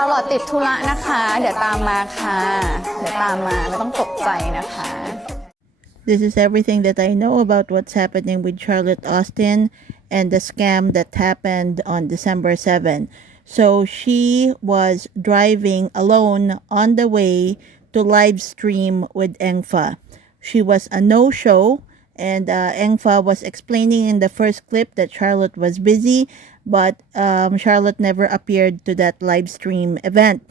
าร์ลอตติดธุระนะคะเดี๋ยวตามมาค่ะเดี๋ยวตามมาไม่ต้องตกใจนะคะ This is everything that I know about what's happening with Charlotte Austin and the scam that happened on December 7. So she was driving alone on the way to live stream with Engfa. She was a no-show, and Engfa was explaining in the first clip that Charlotte was busy, but Charlotte never appeared to that live stream event.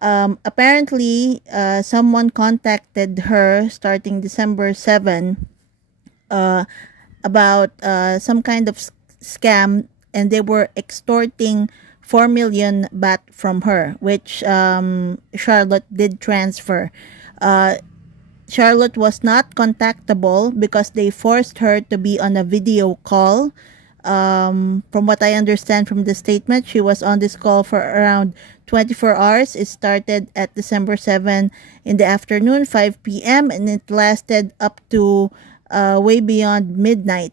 Apparently, someone contacted her starting December 7 about some kind of scam, and they were extorting 4 million baht from her, which Charlotte did transfer. Charlotte was not contactable because they forced her to be on a video call. From what I understand from the statement, she was on this call for around 24 hours. It started at December 7 in the afternoon, 5 p.m., and it lasted up to way beyond midnight.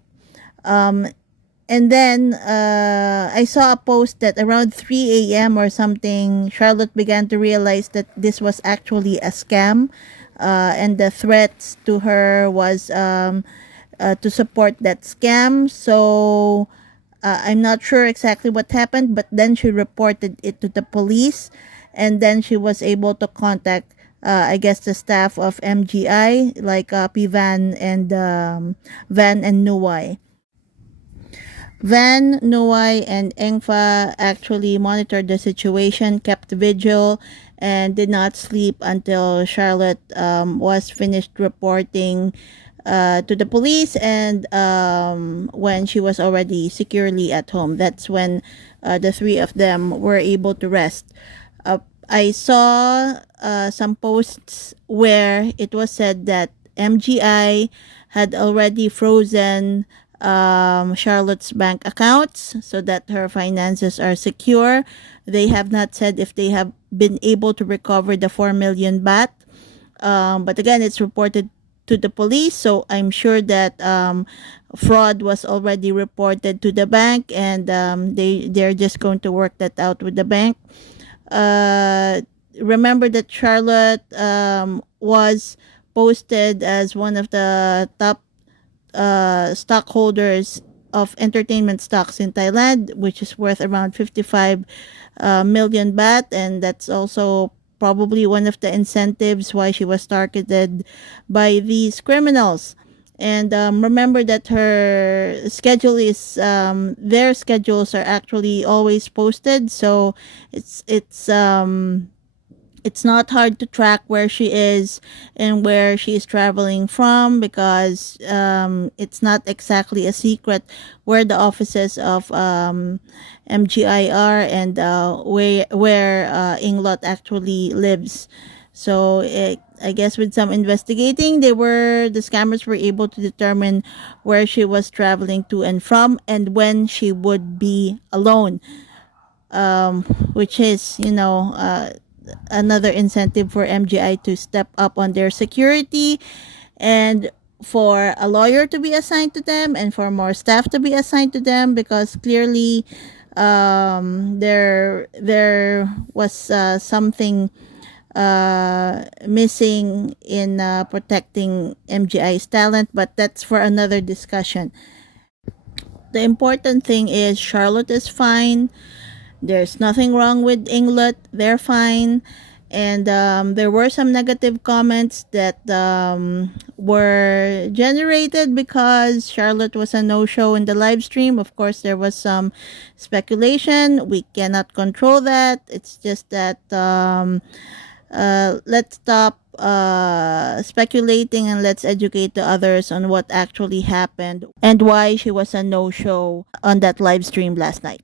And then I saw a post that around 3 a.m. or something, Charlotte began to realize that this was actually a scam, and the threats to her was to support that scam. So I'm not sure exactly what happened, but then she reported it to the police, and then she was able to contact I guess the staff of MGI, like Pivan and Van and Nuwai. Van, Nuwai, and Engfa actually monitored the situation, kept vigil, and did not sleep until Charlotte was finished reporting to the police, and when she was already securely at home. That's when the three of them were able to rest. I saw some posts where it was said that MGI had already frozen Charlotte's bank accounts so that her finances are secure. They have not said if they have been able to recover the 4 million baht. But again, it's reported to the police, so I'm sure that fraud was already reported to the bank, and they're just going to work that out with the bank. Remember that Charlotte was posted as one of the top stockholders of entertainment stocks in Thailand, which is worth around 55 million baht, and that's also probably one of the incentives why she was targeted by these criminals. And remember that her schedule is their schedules are actually always posted, so it's not hard to track where she is and where she is traveling from, because it's not exactly a secret where the offices of MGI are, and where Inglot actually lives. So I guess with some investigating, the scammers were able to determine where she was traveling to and from, and when she would be alone, which is, another incentive for MGI to step up on their security, and for a lawyer to be assigned to them, and for more staff to be assigned to them, because clearly there was something missing in protecting MGI's talent, but that's for another discussion. The important thing is Charlotte is fine. There's nothing wrong with Inglot. They're fine. And there were some negative comments that were generated because Charlotte was a no-show in the live stream. Of course, there was some speculation. We cannot control that. It's just that let's stop speculating, and let's educate the others on what actually happened and why she was a no-show on that live stream last night.